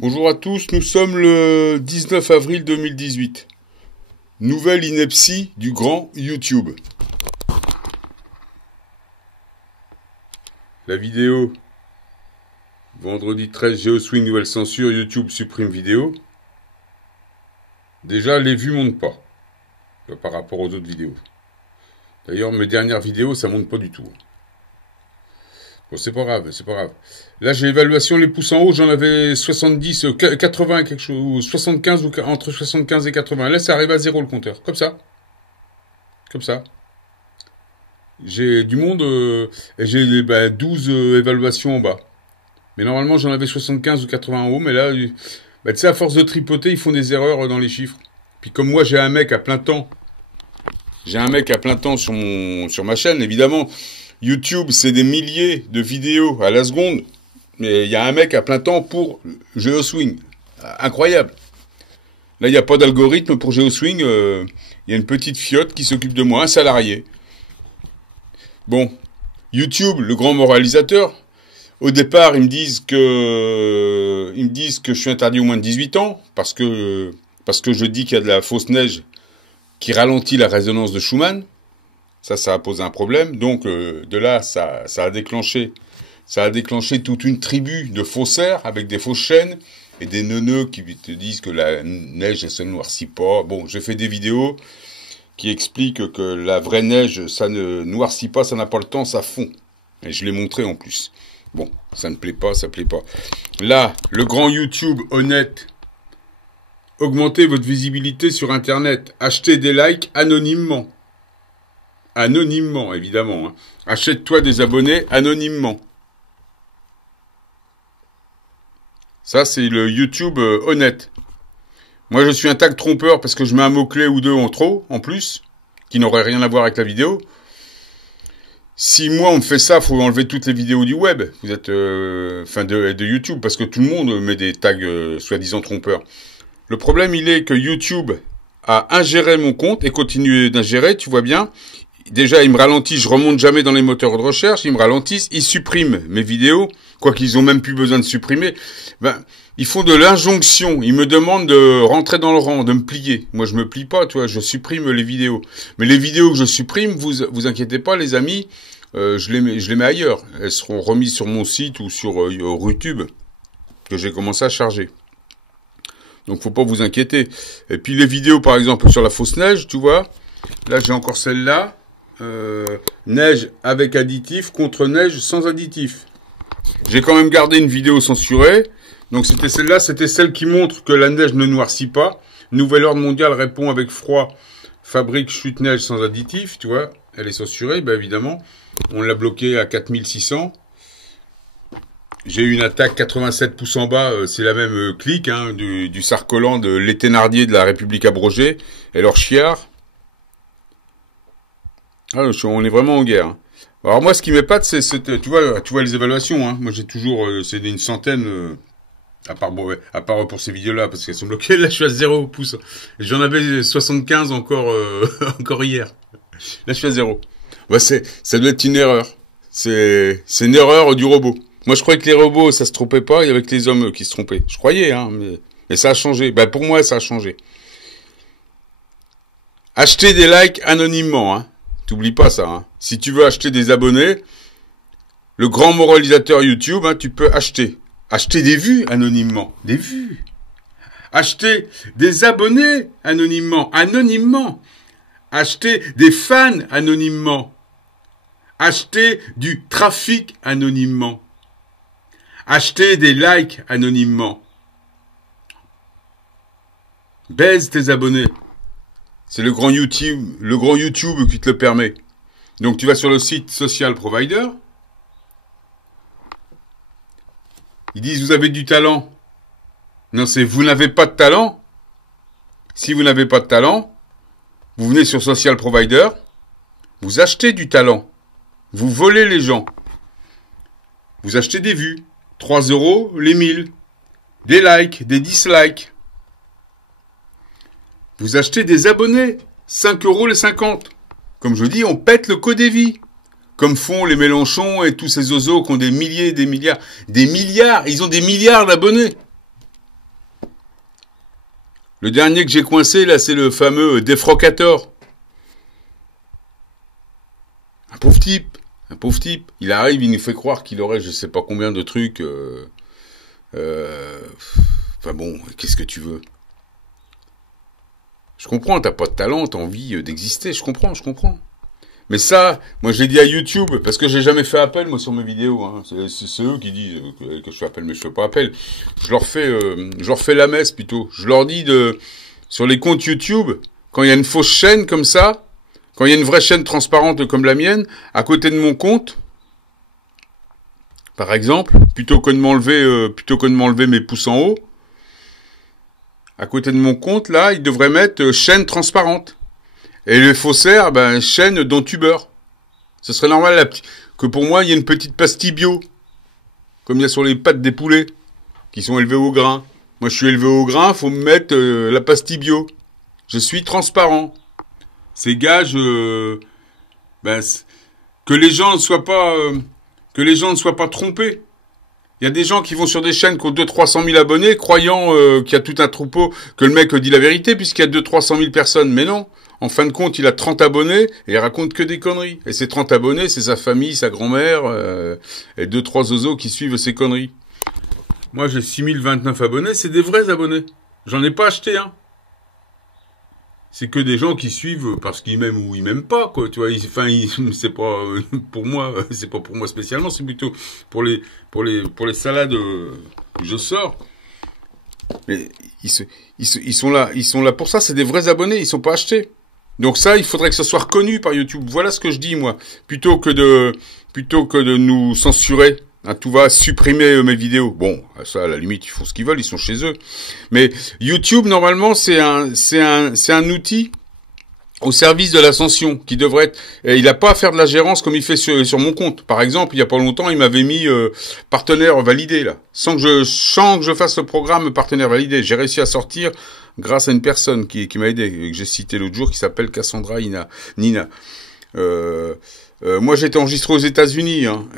Bonjour à tous, nous sommes le 19 avril 2018. Nouvelle ineptie du grand YouTube. La vidéo, vendredi 13, GeoSwing, nouvelle censure, YouTube supprime vidéo. Déjà, les vues montent pas par rapport aux autres vidéos. D'ailleurs, mes dernières vidéos, ça monte pas du tout. Bon, c'est pas grave, c'est pas grave. Là, j'ai l'évaluation, les pouces en haut, j'en avais 70, 80 et quelque chose, ou 75, ou entre 75 et 80. Là, ça arrive à 0 le compteur. Comme ça. Comme ça. J'ai du monde, et j'ai 12 évaluations en bas. Mais normalement, j'en avais 75 ou 80 en haut, mais là, tu sais, à force de tripoter, ils font des erreurs dans les chiffres. Puis comme moi, j'ai un mec à plein temps. J'ai un mec à plein temps sur ma chaîne, évidemment. YouTube, c'est des milliers de vidéos à la seconde, mais il y a un mec à plein temps pour GeoSwing. Incroyable. Là, il n'y a pas d'algorithme pour GeoSwing. Il y a une petite fiotte qui s'occupe de moi, un salarié. Bon, YouTube, le grand moralisateur. Au départ, ils me disent que je suis interdit aux moins de 18 ans parce que je dis qu'il y a de la fausse neige qui ralentit la résonance de Schumann. Ça a posé un problème. Donc, de là, ça a déclenché toute une tribu de faussaires avec des fausses chaînes et des neuneux qui te disent que la neige, elle se noircit pas. Bon, j'ai fait des vidéos qui expliquent que la vraie neige, ça ne noircit pas, ça n'a pas le temps, ça fond. Et je l'ai montré en plus. Bon, ça ne plaît pas, ça plaît pas. Là, le grand YouTube honnête, augmentez votre visibilité sur Internet, achetez des likes anonymement. Anonymement, évidemment. Hein. Achète-toi des abonnés anonymement. Ça, c'est le YouTube honnête. Moi, je suis un tag trompeur parce que je mets un mot-clé ou deux en trop, en plus, qui n'aurait rien à voir avec la vidéo. Si moi, on me fait ça, faut enlever toutes les vidéos du web. Vous êtes, de YouTube, parce que tout le monde met des tags soi-disant trompeurs. Le problème, il est que YouTube a ingéré mon compte et continue d'ingérer, tu vois bien. Déjà, ils me ralentissent, je remonte jamais dans les moteurs de recherche, ils me ralentissent, ils suppriment mes vidéos, quoi qu'ils ont même plus besoin de supprimer. Ils font de l'injonction, ils me demandent de rentrer dans le rang, de me plier. Moi, je me plie pas, tu vois, je supprime les vidéos. Mais les vidéos que je supprime, vous inquiétez pas, les amis, je les mets ailleurs. Elles seront remises sur mon site ou sur YouTube, que j'ai commencé à charger. Donc, faut pas vous inquiéter. Et puis, les vidéos, par exemple, sur la fausse neige, tu vois, là, j'ai encore celle-là. Neige avec additif contre neige sans additif. J'ai quand même gardé une vidéo censurée. Donc c'était celle-là, c'était celle qui montre que la neige ne noircit pas. Nouvel ordre mondial répond avec froid. Fabrique chute neige sans additif, tu vois. Elle est censurée, évidemment. On l'a bloquée à 4600. J'ai eu une attaque 87 pouces en bas, c'est la même clique, hein, du Sarkoland, de les Thénardier de la République abrogée et leur chiard. Ah, on est vraiment en guerre. Hein. Alors moi, ce qui m'épate, c'est tu vois les évaluations. Hein. Moi, j'ai toujours, c'est une centaine, à part pour ces vidéos-là, parce qu'elles sont bloquées. Là, je suis à 0 pouces. J'en avais 75 encore, encore hier. Là, je suis à 0. Ça doit être une erreur. C'est une erreur du robot. Moi, je croyais que les robots, ça se trompait pas, il y avait que les hommes qui se trompaient. Je croyais, hein, mais ça a changé. Pour moi, ça a changé. Achetez des likes anonymement, hein. T'oublies pas ça. Hein. Si tu veux acheter des abonnés, le grand moralisateur YouTube, hein, tu peux acheter. Acheter des vues anonymement. Des vues. Acheter des abonnés anonymement. Anonymement. Acheter des fans anonymement. Acheter du trafic anonymement. Acheter des likes anonymement. Baise tes abonnés. C'est le grand YouTube qui te le permet. Donc tu vas sur le site Social Provider. Ils disent vous avez du talent. Non, c'est vous n'avez pas de talent. Si vous n'avez pas de talent, vous venez sur Social Provider, vous achetez du talent. Vous volez les gens. Vous achetez des vues. 3 € les 1000. Des likes, des dislikes. Vous achetez des abonnés, 5 € les 50. Comme je dis, on pète le codévi. Comme font les Mélenchon et tous ces oiseaux qui ont des milliers, des milliards. Des milliards, ils ont des milliards d'abonnés. Le dernier que j'ai coincé, là, c'est le fameux Defrocator. Un pauvre type. Un pauvre type. Il arrive, il nous fait croire qu'il aurait je sais pas combien de trucs. Enfin bon, qu'est-ce que tu veux? Je comprends, t'as pas de talent, t'as envie d'exister. Je comprends. Mais ça, moi j'ai dit à YouTube, parce que j'ai jamais fait appel moi sur mes vidéos, hein. C'est eux qui disent que je fais appel, mais je fais pas appel. Je leur fais la messe plutôt. Je leur dis sur les comptes YouTube, quand il y a une fausse chaîne comme ça, quand il y a une vraie chaîne transparente comme la mienne, à côté de mon compte, par exemple, plutôt que de m'enlever mes pouces en haut, à côté de mon compte, là, ils devraient mettre chaîne transparente. Et les faussaires, chaîne dont tu beurres. Ce serait normal que pour moi, il y ait une petite pastille bio. Comme il y a sur les pattes des poulets, qui sont élevés au grain. Moi, je suis élevé au grain, faut me mettre la pastille bio. Je suis transparent. C'est gage que les gens ne soient pas trompés. Il y a des gens qui vont sur des chaînes qui ont 200-300 000 abonnés, croyant qu'il y a tout un troupeau, que le mec dit la vérité, puisqu'il y a 200-300 000 personnes. Mais non. En fin de compte, il a 30 abonnés et il raconte que des conneries. Et ces 30 abonnés, c'est sa famille, sa grand-mère et 2-3 oiseaux qui suivent ces conneries. Moi, j'ai 6029 abonnés, c'est des vrais abonnés. J'en ai pas acheté un. C'est que des gens qui suivent parce qu'ils m'aiment ou ils m'aiment pas, quoi. Tu vois, c'est pas pour moi, c'est pas pour moi spécialement, c'est plutôt pour les salades que je sors. Mais ils sont là pour ça, c'est des vrais abonnés, ils sont pas achetés. Donc ça, il faudrait que ça soit reconnu par YouTube. Voilà ce que je dis, moi. Plutôt que de nous censurer. Hein, tout va supprimer mes vidéos. Bon, ça, à la limite, ils font ce qu'ils veulent, ils sont chez eux. Mais YouTube, normalement, c'est un outil au service de l'ascension, qui devrait être... Et il n'a pas à faire de la gérance comme il fait sur mon compte. Par exemple, il y a pas longtemps, il m'avait mis partenaire validé, là. Sans que je fasse le programme partenaire validé. J'ai réussi à sortir grâce à une personne qui m'a aidé, que j'ai cité l'autre jour, qui s'appelle Cassandra Nina. Moi, j'ai été enregistré aux États-Unis, hein.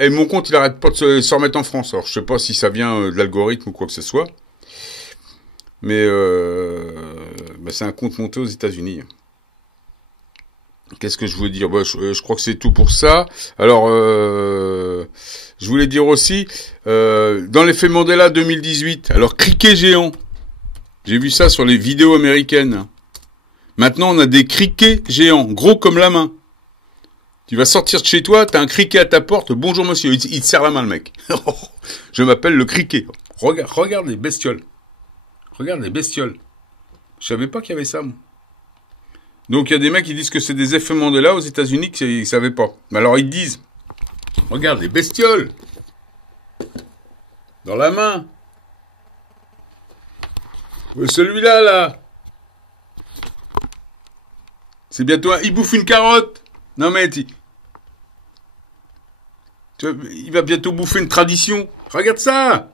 Et mon compte, il arrête pas de se remettre en France. Alors, je sais pas si ça vient de l'algorithme ou quoi que ce soit. Mais c'est un compte monté aux États-Unis. Qu'est-ce que je voulais dire? Je crois que c'est tout pour ça. Alors, je voulais dire aussi, dans l'effet Mandela 2018, alors criquet géant. J'ai vu ça sur les vidéos américaines. Maintenant, on a des criquets géants, gros comme la main. Tu vas sortir de chez toi, t'as un criquet à ta porte. Bonjour monsieur, il te serre la main le mec. Je m'appelle le criquet. Regarde les bestioles. Regarde les bestioles. Je savais pas qu'il y avait ça, moi. Donc il y a des mecs qui disent que c'est des effets Mandela aux États-Unis qu'ils savaient pas. Mais alors ils disent, regarde les bestioles. Dans la main. Celui-là, là. C'est bientôt il bouffe une carotte. Non mais il va bientôt bouffer une tradition. Regarde ça.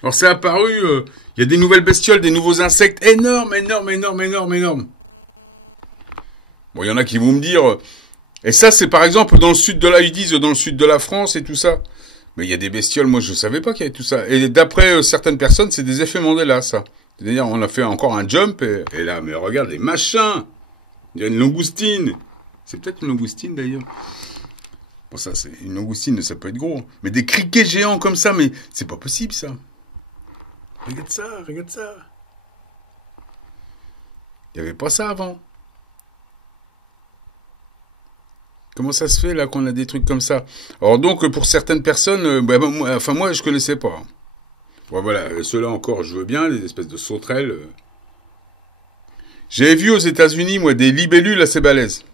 Alors c'est apparu, il y a des nouvelles bestioles, des nouveaux insectes énormes. Bon, il y en a qui vont me dire, et ça c'est par exemple dans le sud de ils disent dans le sud de la France et tout ça. Mais il y a des bestioles, moi je savais pas qu'il y avait tout ça. Et d'après certaines personnes, c'est des effets Mandela, ça. C'est-à-dire on a fait encore un jump et là, mais regarde les machins. Il y a une langoustine. C'est peut-être une langoustine d'ailleurs. Bon ça, c'est une langoustine, ça peut être gros. Mais des criquets géants comme ça, mais c'est pas possible ça. Regarde ça. Il n'y avait pas ça avant. Comment ça se fait là qu'on a des trucs comme ça? Alors donc pour certaines personnes, moi je connaissais pas. Bon, voilà, ceux-là encore je veux bien, les espèces de sauterelles. J'avais vu aux États-Unis moi des libellules assez balèzes.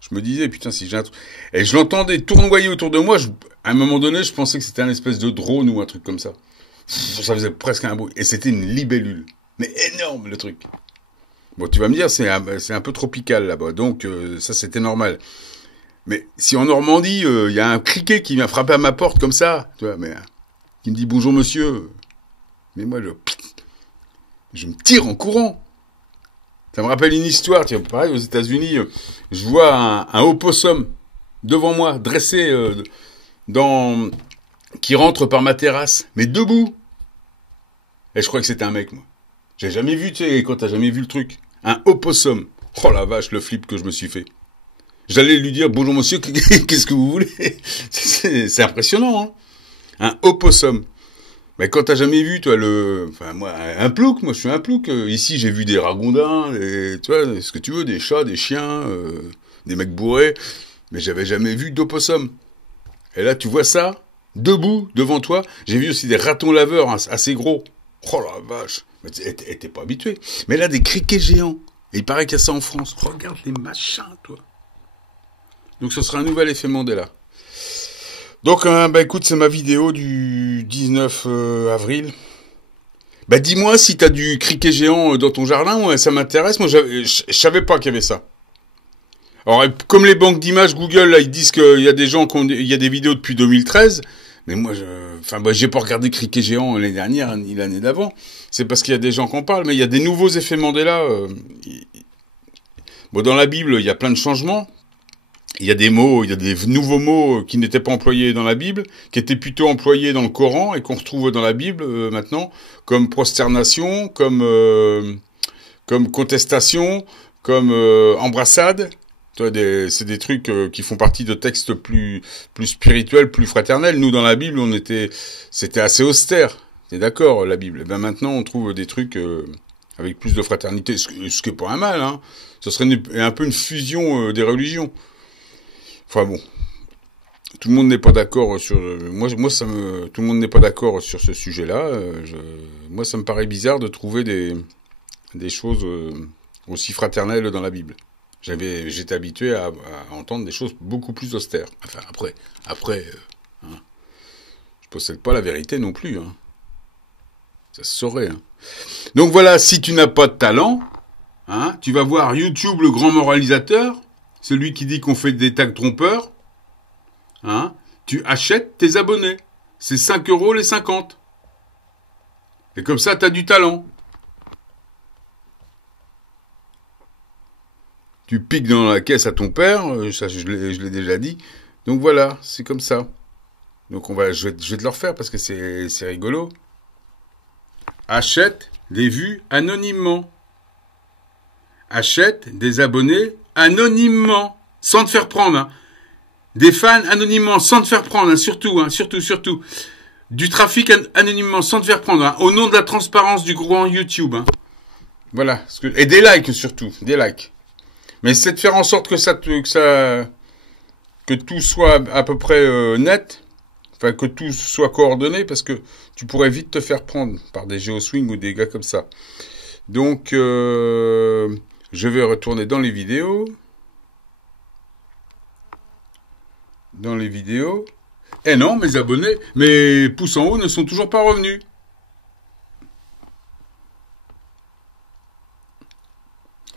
Je me disais putain si j'ai un truc, et je l'entendais tournoyer autour de moi. À un moment donné je pensais que c'était un espèce de drone ou un truc comme ça. Ça faisait presque un bruit. Et c'était une libellule. Mais énorme, le truc. Bon, tu vas me dire, c'est un peu tropical, là-bas. Donc, ça, c'était normal. Mais si en Normandie, il y a un criquet qui vient frapper à ma porte comme ça, tu vois, mais qui me dit « Bonjour, monsieur », mais moi, je me tire en courant. Ça me rappelle une histoire. Tu vois, pareil, aux États-Unis, je vois un opossum devant moi, dressé qui rentre par ma terrasse, mais debout. Et je croyais que c'était un mec, moi. J'ai jamais vu, tu sais, quand t'as jamais vu le truc. Un opossum. Oh la vache, le flip que je me suis fait. J'allais lui dire, bonjour monsieur, qu'est-ce que vous voulez? C'est impressionnant, hein. Un opossum. Mais quand t'as jamais vu, toi, enfin, moi, un plouc, moi, je suis un plouc. Ici, j'ai vu des ragondins, tu vois, ce que tu veux, des chats, des chiens, des mecs bourrés. Mais j'avais jamais vu d'opossum. Et là, tu vois ça, debout, devant toi. J'ai vu aussi des ratons laveurs assez gros. Oh la vache. Mais t'es pas habitué. Mais là, des criquets géants. Et il paraît qu'il y a ça en France. Regarde les machins, toi. Donc, ce sera un nouvel effet Mandela. Donc, bah écoute, c'est ma vidéo du 19 avril. Bah dis-moi si t'as du criquet géant dans ton jardin, moi ça m'intéresse. Moi, je savais pas qu'il y avait ça. Alors, comme les banques d'images Google, là, ils disent qu'il y a des gens il y a des vidéos depuis 2013. Mais moi, j'ai pas regardé criquet géant l'année dernière ni l'année d'avant. C'est parce qu'il y a des gens qui en parlent. Mais il y a des nouveaux effets Mandela. Bon, dans la Bible, il y a plein de changements. Il y a des mots, il y a des nouveaux mots qui n'étaient pas employés dans la Bible, qui étaient plutôt employés dans le Coran et qu'on retrouve dans la Bible maintenant, comme prosternation, comme contestation, comme embrassade. C'est des trucs qui font partie de textes plus spirituels, plus fraternels. Nous, dans la Bible, c'était assez austère. T'es d'accord, la Bible. Et ben maintenant, on trouve des trucs avec plus de fraternité, ce qui est pas un mal. Hein. Ce serait un peu une fusion des religions. Enfin bon, tout le monde n'est pas d'accord sur tout le monde n'est pas d'accord sur ce sujet-là. Moi, ça me paraît bizarre de trouver des choses aussi fraternelles dans la Bible. J'étais habitué à entendre des choses beaucoup plus austères. Enfin après, hein, je possède pas la vérité non plus. Hein. Ça se saurait. Hein. Donc voilà, si tu n'as pas de talent, hein, tu vas voir YouTube le grand moralisateur. Celui qui dit qu'on fait des tags trompeurs, hein, tu achètes tes abonnés. C'est 5 € les 50. Et comme ça, t'as du talent. Tu piques dans la caisse à ton père, ça je l'ai déjà dit. Donc voilà, c'est comme ça. Donc je vais te le refaire parce que c'est rigolo. Achète des vues anonymement. Achète des abonnés anonymement, sans te faire prendre. Hein. Des fans anonymement, sans te faire prendre, hein. Surtout. Du trafic anonymement, sans te faire prendre, hein. Au nom de la transparence du grand YouTube. Hein. Voilà. Et des likes surtout, des likes. Mais c'est de faire en sorte que tout soit à peu près net, enfin que tout soit coordonné, parce que tu pourrais vite te faire prendre par des GeoSwing ou des gars comme ça. Donc je vais retourner dans les vidéos. Eh non, mes abonnés, mes pouces en haut ne sont toujours pas revenus.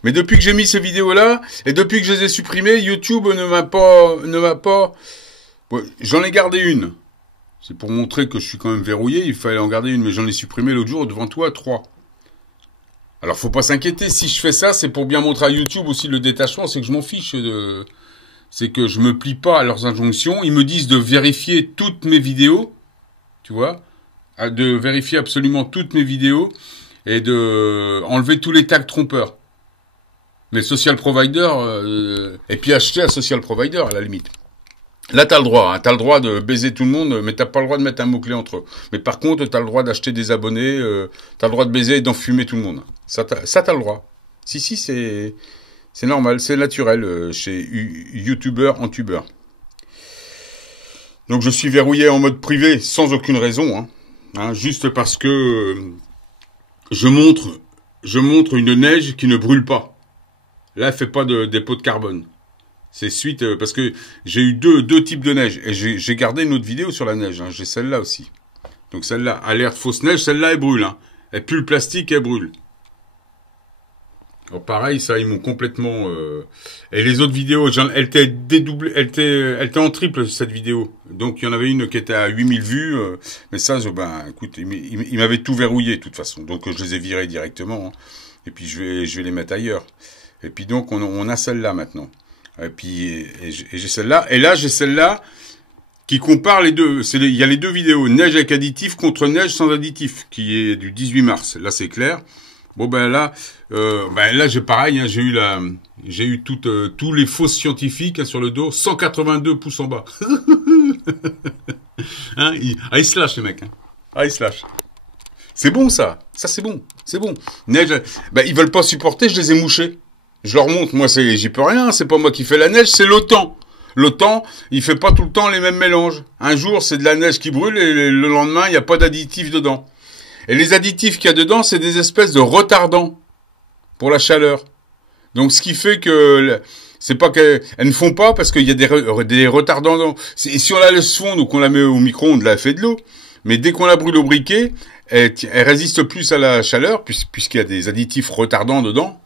Mais depuis que j'ai mis ces vidéos-là, et depuis que je les ai supprimées, YouTube ne m'a pas... Bon, j'en ai gardé une. C'est pour montrer que je suis quand même verrouillé, il fallait en garder une, mais j'en ai supprimé l'autre jour devant toi 3. Alors, faut pas s'inquiéter, si je fais ça, c'est pour bien montrer à YouTube aussi le détachement, c'est que je m'en fiche c'est que je me plie pas à leurs injonctions. Ils me disent de vérifier toutes mes vidéos, tu vois, de vérifier absolument toutes mes vidéos et de enlever tous les tags trompeurs. Mais social provider, et puis acheter un social provider à la limite. Là, t'as le droit, hein, t'as le droit de baiser tout le monde, mais t'as pas le droit de mettre un mot-clé entre eux. Mais par contre, t'as le droit d'acheter des abonnés, t'as le droit de baiser et d'enfumer tout le monde. Ça, t'as le droit. Si, c'est normal, c'est naturel chez youtubeur en tubeur. Donc je suis verrouillé en mode privé sans aucune raison, hein, juste parce que je montre une neige qui ne brûle pas. Là, elle fait pas de dépôt de carbone. C'est suite parce que j'ai eu deux types de neige et j'ai gardé une autre vidéo sur la neige. Hein, j'ai celle-là aussi. Donc celle-là, alerte fausse neige, celle-là elle brûle. Hein. Elle pue le plastique, elle brûle. Alors pareil, ça ils m'ont complètement. Et les autres vidéos, elle était dédoublée, elle était en triple cette vidéo. Donc il y en avait une qui était à 8000 vues, mais ça, écoute, ils m'avaient tout verrouillé de toute façon. Donc je les ai virés directement. Hein. Et puis je vais les mettre ailleurs. Et puis donc on a celle-là maintenant. Et puis j'ai celle-là. Et là j'ai celle-là qui compare les deux. Il y a les deux vidéos, neige avec additif contre neige sans additif, qui est du 18 mars. Là, c'est clair. Bon, ben là, j'ai pareil, hein, j'ai eu tous les fausses scientifiques hein, sur le dos, 182 pouces en bas. Hein, ils se lâchent, les mecs. Hein. Ah, ils se lâchent. C'est bon, ça. Ça, c'est bon. C'est bon. Neige, ils veulent pas supporter, je les ai mouchés. Je leur montre, moi, j'y peux rien, c'est pas moi qui fais la neige, c'est l'OTAN. L'OTAN, il fait pas tout le temps les mêmes mélanges. Un jour, c'est de la neige qui brûle et le lendemain, il n'y a pas d'additifs dedans. Et les additifs qu'il y a dedans, c'est des espèces de retardants pour la chaleur. Donc, ce qui fait que c'est pas qu'elles ne font pas parce qu'il y a des retardants dedans. Et si on la laisse fondre ou qu'on la met au micro-ondes, là, elle fait de l'eau. Mais dès qu'on la brûle au briquet, elle résiste plus à la chaleur puisqu'il y a des additifs retardants dedans.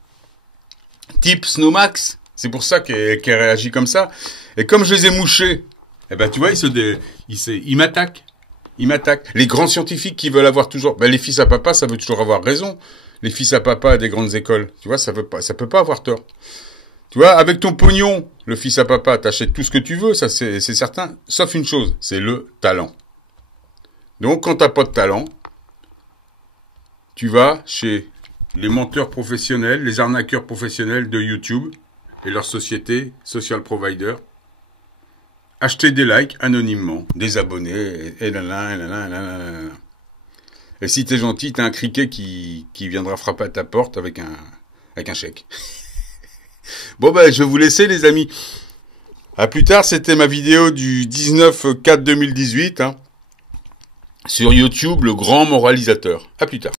Type Snowmax. C'est pour ça qu'elle réagit comme ça. Et comme je les ai mouchés, eh ben, tu vois, ils m'attaquent. Ils m'attaquent. Les grands scientifiques qui veulent avoir toujours, les fils à papa, ça veut toujours avoir raison. Les fils à papa des grandes écoles. Tu vois, ça peut pas avoir tort. Tu vois, avec ton pognon, le fils à papa, t'achètes tout ce que tu veux, ça c'est certain. Sauf une chose, c'est le talent. Donc, quand t'as pas de talent, tu vas chez les menteurs professionnels, les arnaqueurs professionnels de YouTube et leurs sociétés, social providers, acheter des likes anonymement, des abonnés, et là. Et si t'es gentil, t'as un criquet qui viendra frapper à ta porte avec un chèque. Bon je vais vous laisser les amis. À plus tard, c'était ma vidéo du 19/4/2018 hein, sur YouTube, le grand moralisateur. À plus tard.